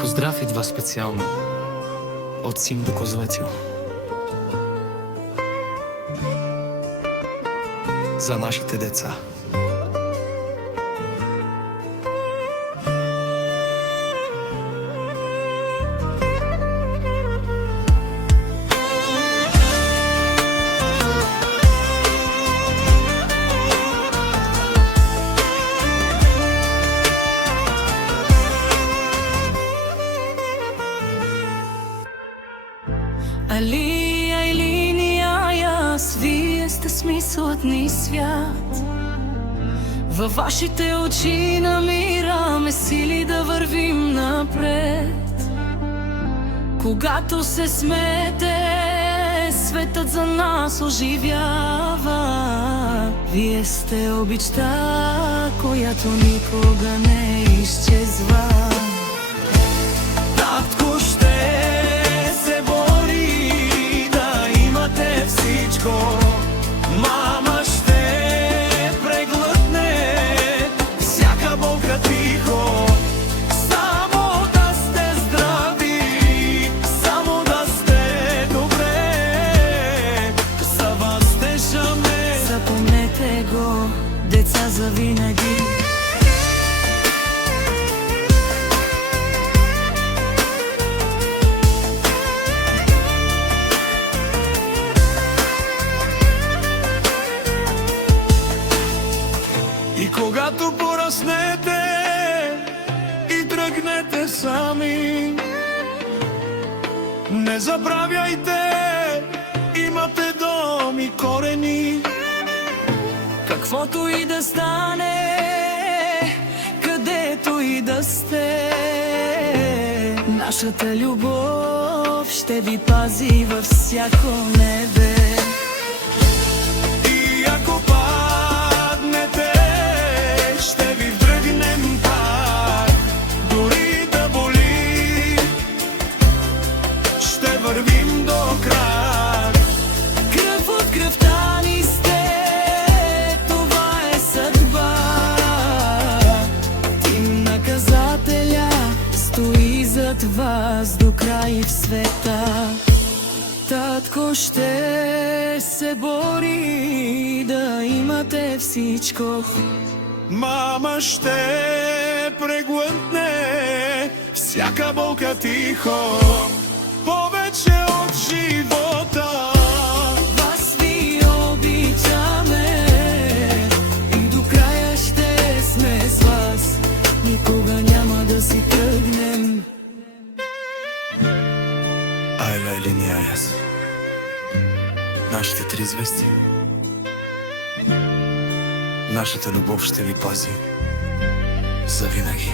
Поздрав идва специално от Сим до Козлетио за нашите деца. Вие сте смисълът ни свят. Във вашите очи намираме сили да вървим напред. Когато се смете, светът за нас оживява. Вие сте обичта, която никога не изчезва. Татко ще се бори да имате всичко. Мама ще преглътне всяка болка тихо. Само да сте здрави, само да сте добре. За вас държаме. Запомнете го, деца, завинаги. И когато пораснете и тръгнете сами, не забравяйте, имате дом и корени. Каквото и да стане, където и да сте, нашата любов ще ви пази във всяко небе. И ако паднете, ще ви вдръгнем пак, дори да боли, ще вървим до край. Кръв от кръвта ни сте, това е съдба. Тим наказателя стои зад вас до край в света. Татко ще се бори да имате всичко. Мама ще преглътне всяка болка тихо. Повече от живота Вас ви обичаме и до края ще сме с вас. Никога няма да си тръгнем. Айла или не аз, нашите три звезди, нашата любов ще ви пази завинаги.